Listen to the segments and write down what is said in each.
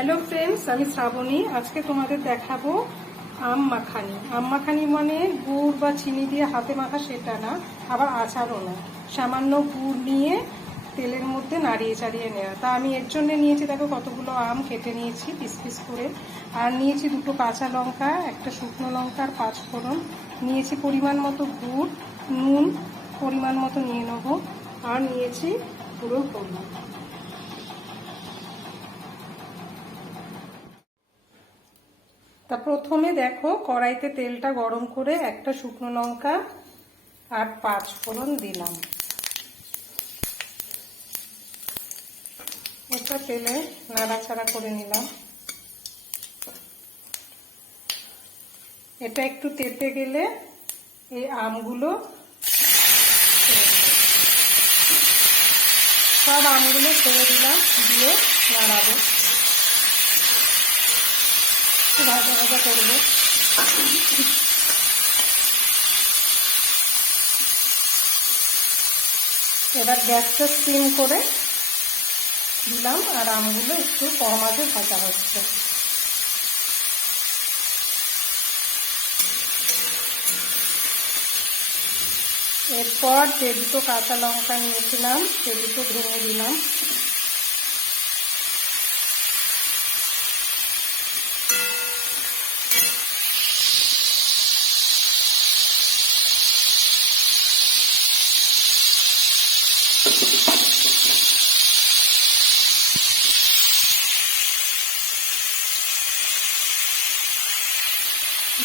Hello friends, আমি শ্রাবণী। আজকে তোমাদের দেখাবো আম মাখানি। আম মাখানি মানে গুড় বা চিনি দিয়ে হাতে মাখা সেটা না, আবার আচারও না। সামান্য গুড় নিয়ে তেলের মধ্যে নাড়িয়ে চাড়িয়ে নেওয়া। তা আমি এর জন্য নিয়েছি, দেখো কতগুলো আম কেটে নিয়েছি পিস পিস করে। আর নিয়েছি দুটো কাঁচা লঙ্কা, একটা শুকনো লঙ্কা আর পাঁচ ফোড়ন। নিয়েছি পরিমাণ মতো গুড়, নুন, পরিমাণ মতো নিয়ে নেব। আর নিয়েছি পুরো হলুদ। তা প্রথমে দেখো কড়াইতে তেলটা গরম করে একটা শুকনো লঙ্কা আর পাঁচ ফোড়ন দিলাম। এটা তেলে নাড়াচাড়া করে নিলাম। এটা একটু তেতে গেলে এই আমগুলো সব আমগুলো ছেড়ে দিলাম, দিয়ে নাড়াবো। একটু ভাজা ভাজা করব। এবার গ্যাসটা স্টিম করে দিলাম, আর আমগুলো একটু কম আগে ভাজা হচ্ছে। এরপর যে দুটো কাঁচা লঙ্কা নিয়েছিলাম, সে দুটো ভেঙে দিলাম।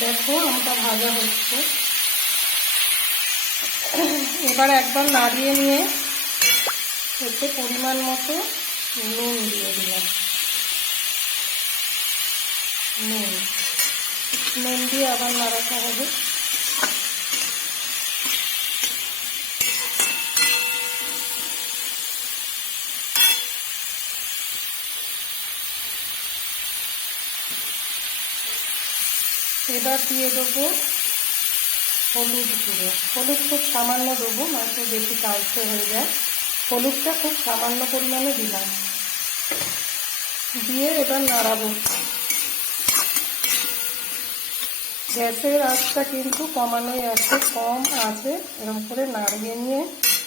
দেখো আমটা ভাজা হচ্ছে। এবার একবার নাড়িয়ে নিয়ে এতে পরিমাণ মতো নুন দিয়ে দিলাম। নুন। নুন দিয়ে আবার নাড়াতে হবে। এবার দিয়ে দেবো হলুদ গুঁড়ো। হলুদ খুব সামান্য দেবো নয়তো বেশি কালচে হয়ে যায়। হলুদটা খুব সামান্য পরিমাণে দিলাম। দিয়ে এবার নাড়াবো। গ্যাসের আঁচটা কিন্তু কমানোই আছে, কম আছে এরকম করে নাড়িয়ে নিয়ে,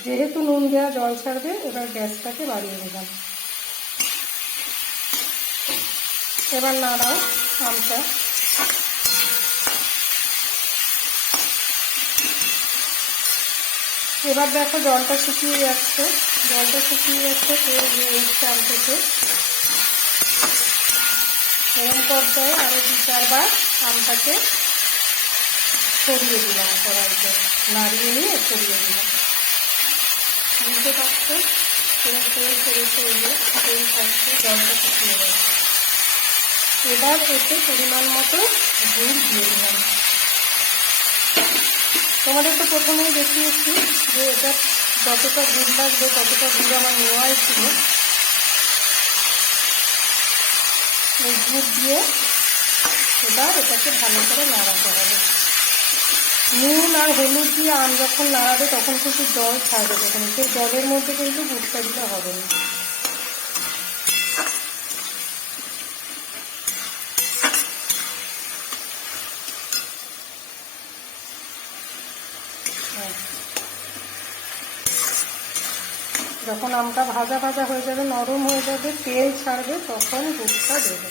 যেহেতু নুন দেওয়া জল ছাড়বে, এবার গ্যাসটাকে বাড়িয়ে দিলাম। এবার নাড়াও আমটা এবার দেখো জলটা শুকিয়ে যাচ্ছে। জলটা শুকিয়ে যাচ্ছে তেল দিয়ে আম থেকে। এরম পর্যায়ে আরও দু চারবার আমটাকে ছড়িয়ে দিলাম কড়াইতে। নাড়িয়ে নিয়ে ছড়িয়ে দিলাম। বুঝতে পারছ? এরকম তেল ছেড়েছে এই তেল থাকছে জলটা শুকিয়ে যাচ্ছে এবার এতে পরিমাণ মতো গুড় দিয়ে দিলাম। তোমাদের তো প্রথমেই দেখিয়েছি যে এটা যতটা গুড় লাগবে ততটা গুড় আমার নেওয়াই ছিল। এই গুড় দিয়ে এবার এটাকে ভালো করে নাড়াতে হবে। নুন আর হলুদ দিয়ে আম যখন নাড়াবে তখন কিন্তু জল ছাড়বে। তখন সেই জলের মধ্যে কিন্তু গুড়টা দিতে হবে না। যখন আমটা ভাজা ভাজা হয়ে যাবে, নরম হয়ে যাবে, তেল ছাড়বে, তখন দুধটা দেবে।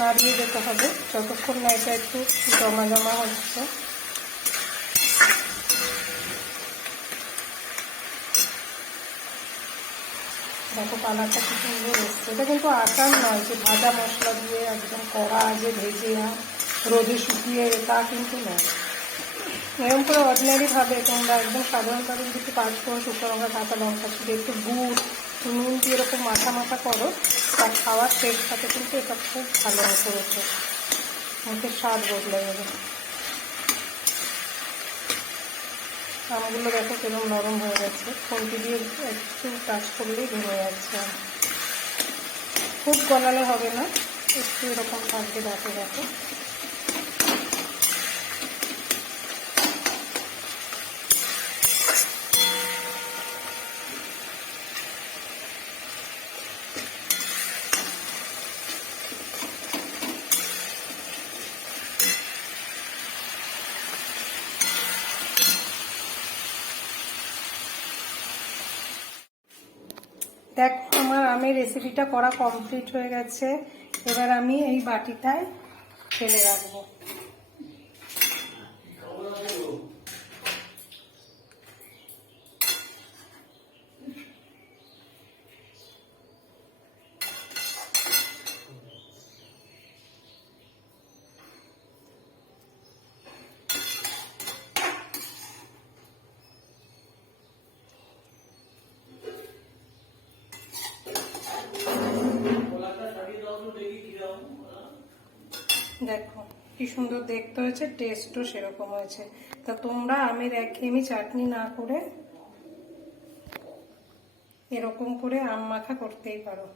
নাড়িয়ে যেতে হবে। যতক্ষণ না এটা একটু জমা জমা হচ্ছে দেখো কালারটা কি সুন্দর এসছে। এটা কিন্তু আচার নয়, যে ভাজা মশলা দিয়ে একদম কড়া যে ভেজে রোদে শুকিয়ে তা কিন্তু নয়। এরকম করে অর্ডিনারিভাবে তোমরা একদম সাধারণভাবে যদি পাঁচ ফোড়ন, শুকনো লঙ্কা, কাঁচা লঙ্কা, শুধু একটু গুড়, নুন দিয়ে এরকম মাথা মাথা করো তার খাওয়ার টেস্ট সাথে কিন্তু এটা খুব ভালো করেছে। মুখের স্বাদ বদলে যাবে। আমগুলো দেখো কেমন নরম হয়ে গেছে। ফোনটি দিয়ে একটু টাচ করলেই ভেঙে যাচ্ছে। খুব গলালে হবে না, একটু এরকম থাকবে দেখো দেখো। দেখো আমার আমের রেসিপিটা করা কমপ্লিট হয়ে গেছে। এবার আমি এই বাটিটায় ফেলে রাখব। দেখো, কি সুন্দর দেখতে হয়েছে টেস্টও সেরকম হয়েছে। তা তোমরা আমের একঘেয়েমি চাটনি না করে এরকম করে আম মাখা করতেই পারো।